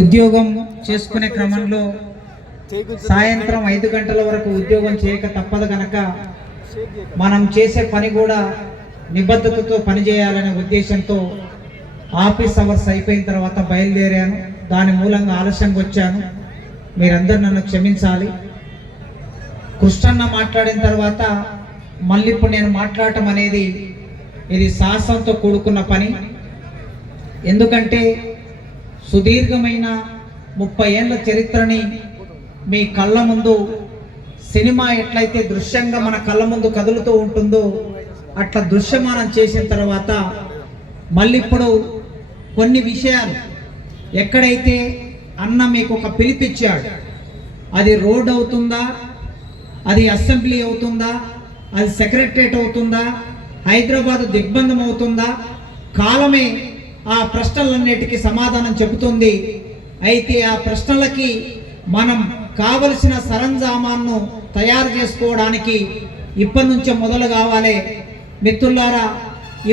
ఉద్యోగం చేసుకునే క్రమంలో సాయంత్రం 5 గంటల వరకు ఉద్యోగం చేయక తప్పదు కనుక మనం చేసే పని కూడా నిబద్ధతతో పనిచేయాలనే ఉద్దేశంతో ఆఫీస్ అవర్స్ అయిపోయిన తర్వాత బయలుదేరాను. దాని మూలంగా ఆలస్యంగా వచ్చాను. మీరందరూ నన్ను క్షమించాలి. కృష్ణన్న మాట్లాడిన తర్వాత మళ్ళీ ఇప్పుడు నేను మాట్లాడటం అనేది ఇది సాహసంతో కూడుకున్న పని. ఎందుకంటే సుదీర్ఘమైన 30 ఏళ్ల చరిత్రని మీ కళ్ళ ముందు సినిమా ఎట్లయితే దృశ్యంగా మన కళ్ళ ముందు కదులుతూ ఉంటుందో అట్లా దృశ్యమానం చేసిన తర్వాత మళ్ళీ ఇప్పుడు కొన్ని విషయాలు ఎక్కడైతే అన్న మీకు ఒక పిలిపిచ్చాడు, అది రోడ్ అవుతుందా, అది అసెంబ్లీ అవుతుందా, అది సెక్రటరేట్ అవుతుందా, హైదరాబాద్ దిగ్బంధం అవుతుందా, కాలమే ఆ ప్రశ్నలన్నిటికీ సమాధానం చెబుతుంది. అయితే ఆ ప్రశ్నలకి మనం కావలసిన సరంజామాన్ని తయారు చేసుకోవడానికి ఇప్పటి నుంచే మొదలు కావాలి మిత్రులారా.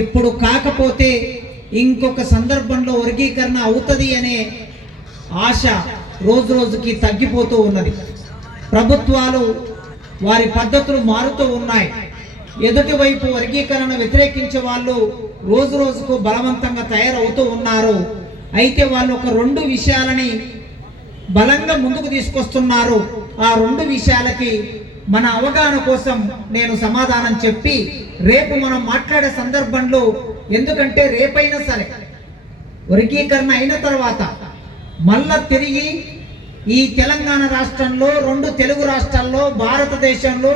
ఇప్పుడు కాకపోతే ఇంకొక సందర్భంలో వర్గీకరణ అవుతుంది అనే ఆశ రోజు రోజుకి తగ్గిపోతూ ఉన్నది. ప్రభుత్వాలు వారి పద్ధతులు మారుతూ ఉన్నాయి. ఎదుటి వైపు వర్గీకరణ వ్యతిరేకించే వాళ్ళు రోజు రోజుకు బలవంతంగా తయారవుతూ ఉన్నారు. అయితే వాళ్ళు ఒక 2 విషయాలని బలంగా ముందుకు తీసుకొస్తున్నారు. ఆ 2 విషయాలకి మన అవగాహన కోసం నేను సమాధానం చెప్పి రేపు మనం మాట్లాడే సందర్భంలో, ఎందుకంటే రేపైనా సరే వర్గీకరణ అయిన తర్వాత మళ్ళా తిరిగి ఈ తెలంగాణ రాష్ట్రంలో 2 తెలుగు రాష్ట్రాల్లో భారతదేశంలో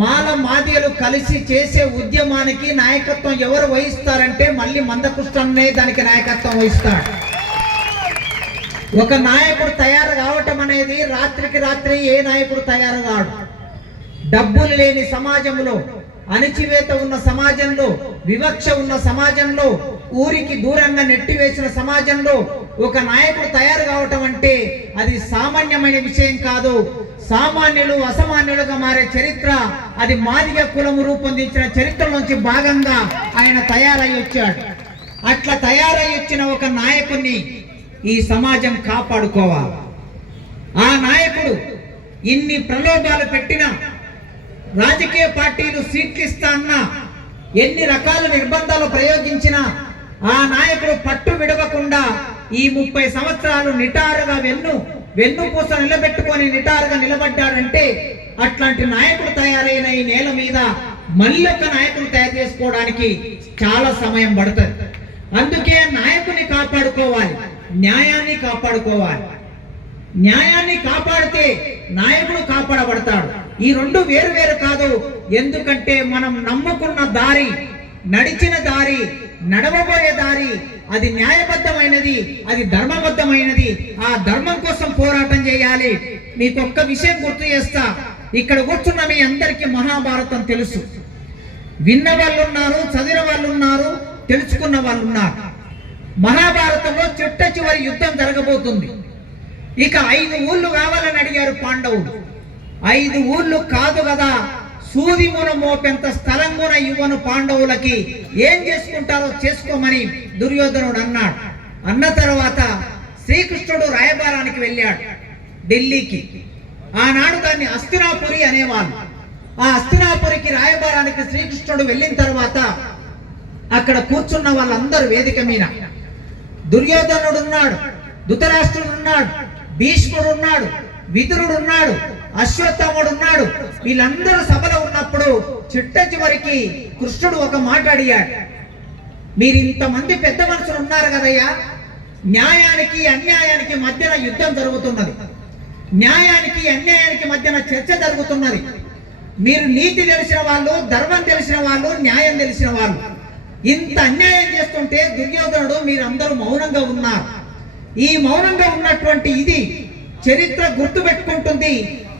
మాల మాదిగలు కలిసి చేసే ఉద్యమానికి నాయకత్వం ఎవరు వహిస్తారంటే మళ్ళీ మందకృష్ణన్నే దానికి నాయకత్వం వహిస్తాడు. ఒక నాయకుడు తయారు కావటం అనేది రాత్రికి రాత్రి ఏ నాయకుడు తయారు కాడు. డబ్బులు లేని సమాజంలో, అణిచివేత ఉన్న సమాజంలో, వివక్ష ఉన్న సమాజంలో, ఊరికి దూరంగా నెట్టివేసిన సమాజంలో ఒక నాయకుడు తయారు కావటం అంటే అది సామాన్యమైన విషయం కాదు. సామాన్యులు అసామాన్యులుగా మారే చరిత్ర అది మాదిగ కులము రూపొందించిన చరిత్ర నుంచి భాగంగా ఆయన తయారై వచ్చాడు. అట్లా తయారై వచ్చిన ఒక నాయకుడిని ఈ సమాజం కాపాడుకోవాలి. ఆ నాయకుడు ఇన్ని ప్రలోభాలు పెట్టినా, రాజకీయ పార్టీలు సీట్లు ఇస్తా అన్నా, ఎన్ని రకాల నిర్బంధాలు ప్రయోగించినా ఆ నాయకుడు పట్టు విడవకుండా ఈ 30 సంవత్సరాలు నిటారుగా వెన్నుపూస నిలబెట్టుకొని నిటారుగా నిలబడ్డాడంటే అట్లాంటి నాయకుడు తయారైన ఈ నేల మీద మళ్ళీ ఒక నాయకుడు తయారు చేసుకోవడానికి చాలా సమయం పడుతుంది. అందుకే నాయకుని కాపాడుకోవాలి, న్యాయాన్ని కాపాడుకోవాలి. న్యాయాన్ని కాపాడితే నాయకుడు కాపాడబడతాడు. ఈ 2 వేరు వేరు కాదు. ఎందుకంటే మనం నమ్ముకున్న దారి, నడిచిన దారి, నడవబోయే దారి అది న్యాయబద్ధమైనది, అది ధర్మబద్ధమైనది. ఆ ధర్మం కోసం పోరాటం చేయాలి. మీకు ఒక్క విషయం గుర్తు చేస్తా. ఇక్కడ కూర్చున్న మీ అందరికీ మహాభారతం తెలుసు. విన్న వాళ్ళు ఉన్నారు, చదివిన వాళ్ళు ఉన్నారు, తెలుసుకున్న వాళ్ళు ఉన్నారు. మహాభారతంలో చిట్ట చివరి యుద్ధం జరగబోతుంది. ఇక 5 ఊళ్ళు కావాలని అడిగారు పాండవులు. 5 ఊళ్ళు కాదు కదా, సూదిమున మోపెంత స్థలంగున ఇవ్వను పాండవులకి, ఏం చేసుకుంటారో చేసుకోమని దుర్యోధనుడు అన్నాడు. అన్న తర్వాత శ్రీకృష్ణుడు రాయబారానికి వెళ్ళాడు ఢిల్లీకి. ఆనాడు దాన్ని హస్తినాపురి అనేవాళ్ళు. ఆ హస్తినాపురికి రాయబారానికి శ్రీకృష్ణుడు వెళ్ళిన తర్వాత అక్కడ కూర్చున్న వాళ్ళందరూ వేదిక మీద దుర్యోధనుడు ఉన్నాడు, ధృతరాష్ట్రుడు ఉన్నాడు, భీష్ముడు ఉన్నాడు, విదురుడు ఉన్నాడు, అశ్వత్థాముడు ఉన్నాడు. వీళ్ళందరూ సభలో ఉన్నప్పుడు చిట్ట చివరికి కృష్ణుడు ఒక మాట అడిగాడు. మీరు ఇంతమంది పెద్ద మనుషులు ఉన్నారు కదయ్యా, న్యాయానికి అన్యాయానికి మధ్యన యుద్ధం జరుగుతున్నది, న్యాయానికి అన్యాయానికి మధ్యన చర్చ జరుగుతున్నది. మీరు నీతి తెలిసిన వాళ్ళు, ధర్మం తెలిసిన వాళ్ళు, న్యాయం తెలిసిన వాళ్ళు, ఇంత అన్యాయం చేస్తుంటే దుర్యోధనుడు మీరందరూ మౌనంగా ఉన్నారు. ఈ మౌనంగా ఉన్నటువంటి ఇది చరిత్ర గుర్తు పెట్టుకుంటుంది.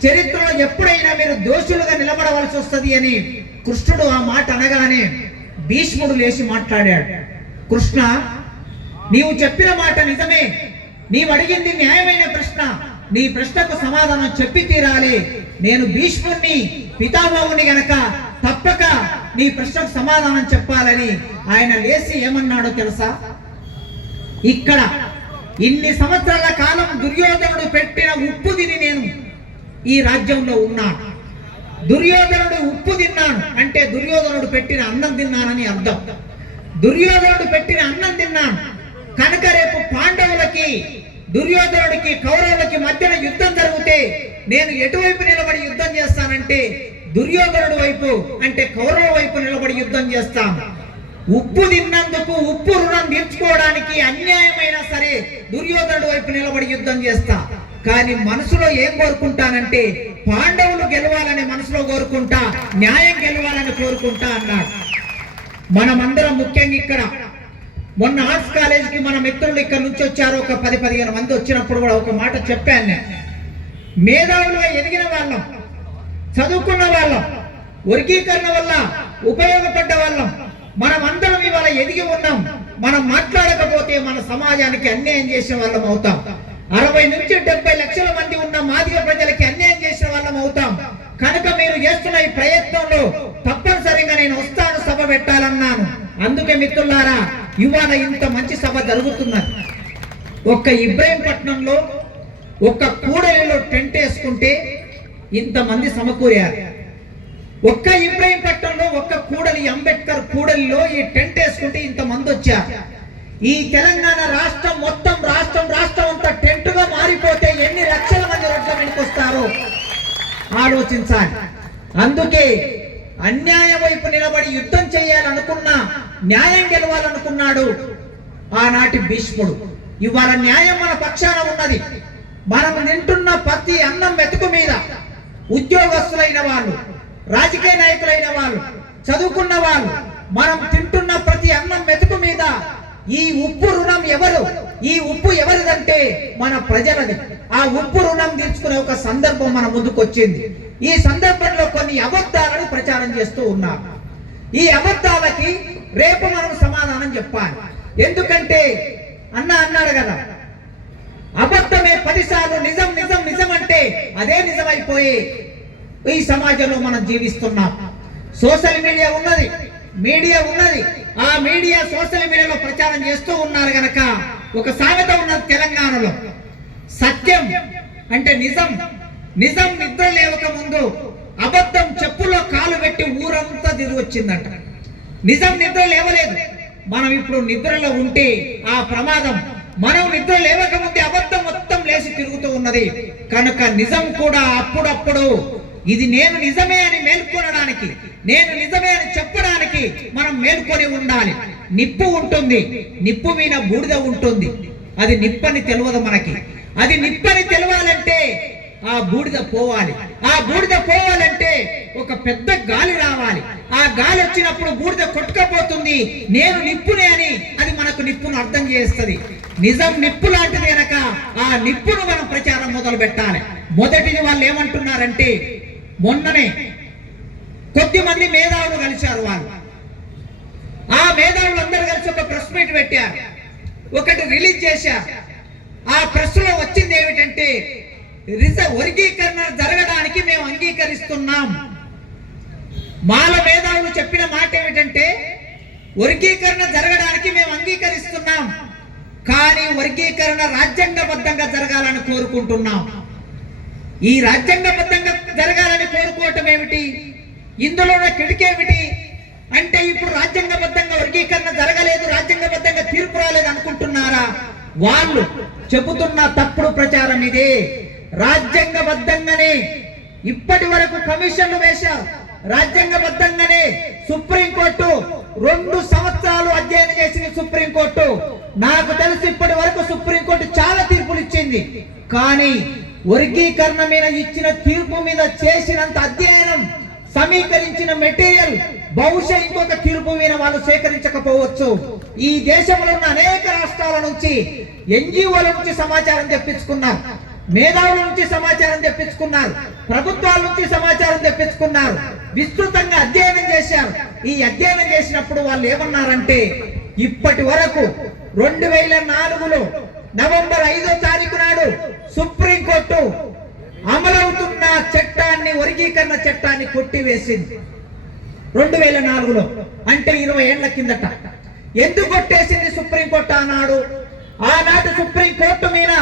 చరిత్రలో ఎప్పుడైనా మీరు దోషులుగా నిలబడవలసి వస్తుంది అని కృష్ణుడు ఆ మాట అనగానే భీష్ముడు లేచి మాట్లాడాడు. కృష్ణ, నీవు చెప్పిన మాట నిజమే, నీవు అడిగింది న్యాయమైన ప్రశ్న, నీ ప్రశ్నకు సమాధానం చెప్పి తీరాలి. నేను భీష్ముడిని, పితామహుని గనక తప్పక నీ ప్రశ్నకు సమాధానం చెప్పాలని ఆయన లేచి ఏమన్నాడో తెలుసా? ఇక్కడ ఇన్ని సంవత్సరాల కాలం దుర్యోధనుడు పెట్టిన ఉప్పు తిని నేను ఈ రాజ్యంలో ఉన్నాను. దుర్యోధనుడు ఉప్పు తిన్నాను అంటే దుర్యోధనుడు పెట్టిన అన్నం తిన్నానని అర్థం. దుర్యోధనుడు పెట్టిన అన్నం తిన్నాను కనుక రేపు పాండవులకి దుర్యోధనుడికి కౌరవులకి మధ్యన యుద్ధం జరిగితే నేను ఎటువైపు నిలబడి యుద్ధం చేస్తానంటే దుర్యోధనుడి వైపు అంటే కౌరవ వైపు నిలబడి యుద్ధం చేస్తాను. ఉప్పు తిన్నందుకు ఉప్పు రుణం తీర్చుకోవడానికి అన్యాయమైనా సరే దుర్యోధనుడి వైపు నిలబడి యుద్ధం చేస్తా. కానీ మనసులో ఏం కోరుకుంటానంటే పాండవులు గెలవాలని మనసులో కోరుకుంటా, న్యాయం గెలవాలని కోరుకుంటా అన్నాడు. మనమందరం ముఖ్యంగా ఇక్కడ మొన్న ఆర్ట్స్ కాలేజీకి మన మిత్రులు ఇక్కడ నుంచి వచ్చారు, ఒక 10-15 మంది వచ్చినప్పుడు కూడా ఒక మాట చెప్పాను నేను. మేధావులుగా ఎదిగిన వాళ్ళం, చదువుకున్న వాళ్ళం, వర్గీకరణ వల్ల ఉపయోగపడ్డ వాళ్ళం, మనమందరం ఇవాళ ఎదిగి ఉన్నాం. మనం మాట్లాడకపోతే మన సమాజానికి అన్యాయం చేసిన వాళ్ళం అవుతాం. 60 నుంచి 70 లక్షల మంది ఉన్న మాదిగ ప్రజలకి అన్యాయం చేసిన వాళ్ళం అవుతాం. కనుక మీరు చేస్తున్న ఈ ప్రయత్నంలో తప్పనిసరిగా నేను వస్తాను, సభ పెట్టాలన్నాను. అందుకే మిత్రులారా ఇవాళ ఇంత మంచి సభ జరుగుతున్నది. ఒక్క ఇబ్రహీంపట్నంలో ఒక్క కూడలిలో టెంట్ వేసుకుంటే ఇంతమంది సమకూరారు. ఒక్క ఇబ్రహీంపట్నంలో ఒక్క కూడలి అంబేద్కర్ కూడలిలో ఈ టెంట్ వేసుకుంటే ఇంతమంది వచ్చారు. ఈ తెలంగాణ రాష్ట్రం మొత్తం రాష్ట్రం అంతా టెంటుగా మారిపోతే ఎన్ని లక్షల మంది రోడ్ల మీదకి వస్తారో ఆలోచించాలి. అందుకే అన్యాయం వైపు నిలబడి యుద్ధం చేయాలనుకున్నా, న్యాయం గెలవాలనుకున్నాడు ఆనాటి భీష్ముడు. ఇవాళ న్యాయం మన పక్షాన ఉన్నది. మనం తింటున్న ప్రతి అన్నం మెతుకు మీద ఉద్యోగస్తులైన వాళ్ళు, రాజకీయ నాయకులైన వాళ్ళు, చదువుకున్న వాళ్ళు, మనం తింటున్న ప్రతి అన్నం మెతుకు మీద ఈ ఉప్పు రుణం ఎవరు, ఈ ఉప్పు ఎవరిదంటే మన ప్రజలది. ఆ ఉప్పు రుణం తీర్చుకునే ఒక సందర్భం మన ముందుకు వచ్చింది. ఈ సందర్భంలో కొన్ని అబద్ధాలను ప్రచారం చేస్తూ ఉన్నారు. ఈ అబద్ధాలకి రేపు మనం సమాధానం చెప్పాలి. ఎందుకంటే అన్నాడు కదా, అబద్ధమే 10 సార్లు నిజం నిజం నిజం అంటే అదే నిజమైపోయి ఈ సమాజంలో మనం జీవిస్తున్నాం. సోషల్ మీడియా ఉన్నది, మీడియా ఉన్నది. ఆ మీడియా సోషల్ మీడియాలో ప్రచారం చేస్తూ ఉన్నారు గనక ఒక సామెత ఉన్నది తెలంగాణలో, సత్యం అంటే నిజం, నిజం నిద్ర లేవక ముందు అబద్ధం చెప్పులో కాలు పెట్టి ఊరంతా తిరిగి వచ్చిందంట. నిజం నిద్ర లేవలేదు. మనం ఇప్పుడు నిద్రలో ఉంటే ఆ ప్రమాదం, మనం నిద్ర లేవక ముందే అబద్ధం మొత్తం లేచి తిరుగుతూ ఉన్నది. కనుక నిజం కూడా అప్పుడప్పుడు ఇది నేను నిజమే అని మేల్కొనడానికి, నేను నిజమే అని చెప్పడానికి మనం మేల్కొని ఉండాలి. నిప్పు ఉంటుంది, నిప్పు మీద బూడిద ఉంటుంది. అది నిప్పని తెలియదు మనకి. అది నిప్పని తెలవాలంటే ఆ బూడిద పోవాలి. ఆ బూడిద పోవాలంటే ఒక పెద్ద గాలి రావాలి. ఆ గాలి వచ్చినప్పుడు బూడిద కొట్టుకపోతుంది. నేను నిప్పునే అని అది మనకు నిప్పును అర్థం చేస్తుంది. నిజం నిప్పు లాంటిది కనుక ఆ నిప్పును మనం ప్రచారం మొదలు పెట్టాలి. మొదటిది వాళ్ళు ఏమంటున్నారంటే, మొన్ననే కొద్దిమంది మేధావులు కలిశారు. వాళ్ళు ఆ మేధావులు అందరూ కలిసి ఒక ప్రెస్ మీట్ పెట్టారు, ఒకటి రిలీజ్ చేశారు. ఆ ప్రెస్ లో వచ్చింది ఏమిటంటే, వర్గీకరణ జరగడానికి మేము అంగీకరిస్తున్నాం. మాల మేధావులు చెప్పిన మాట ఏమిటంటే, వర్గీకరణ జరగడానికి మేము అంగీకరిస్తున్నాం, కానీ వర్గీకరణ రాజ్యాంగబద్ధంగా జరగాలని కోరుకుంటున్నాం. ఈ రాజ్యాంగబద్ధంగా జరగాలని కోరుకోవటం ఏమిటి, ఇందులో కిడికేమిటి అంటే, ఇప్పుడు రాజ్యాంగబద్ధంగా వర్గీకరణ జరగలేదు, రాజ్యాంగబద్ధంగా తీర్పు రాలేదు అనుకుంటున్నారా? వాళ్ళు చెబుతున్న తప్పుడు ప్రచారం ఇదే. రాజ్యాంగబద్ధంగానే ఇప్పటి వరకు కమిషన్లు వేశారు. రాజ్యాంగబద్ధంగానే సుప్రీంకోర్టు 2 సంవత్సరాలు అధ్యయనం చేసింది. సుప్రీంకోర్టు నాకు తెలిసి ఇప్పటి వరకు సుప్రీంకోర్టు చాలా తీర్పులు ఇచ్చింది. కానీ వర్గీకరణ మీద ఇచ్చిన తీర్పు మీద చేసినంత అధ్యయనం, సమీకరించిన మెటీరియల్ బహుశా ఇంకొక తీర్పు మీద వాళ్ళు సేకరించకపోవచ్చు. ఈ దేశంలో ఉన్న అనేక రాష్ట్రాల నుంచి, ఎన్జిఓల నుంచి సమాచారం తెప్పించుకున్నారు, మేధావుల నుంచి సమాచారం తెప్పించుకున్నారు, ప్రభుత్వాల నుంచి సమాచారం తెప్పించుకున్నారు, విస్తృతంగా అధ్యయనం చేశారు. ఈ అధ్యయనం చేసినప్పుడు వాళ్ళు ఏమన్నారంటే, ఇప్పటి వరకు 2004లో నవంబర్ 5వ తారీఖు నాడు సుప్రీంకోర్టు అమలవుతున్న చట్టాన్ని, వర్గీకరణ చట్టాన్ని కొట్టివేసింది. 2004లో అంటే 20 ఏళ్ల కిందట. ఎందుకు కొట్టేసింది సుప్రీంకోర్టు ఆనాడు? ఆనాటి సుప్రీం కోర్టు మీద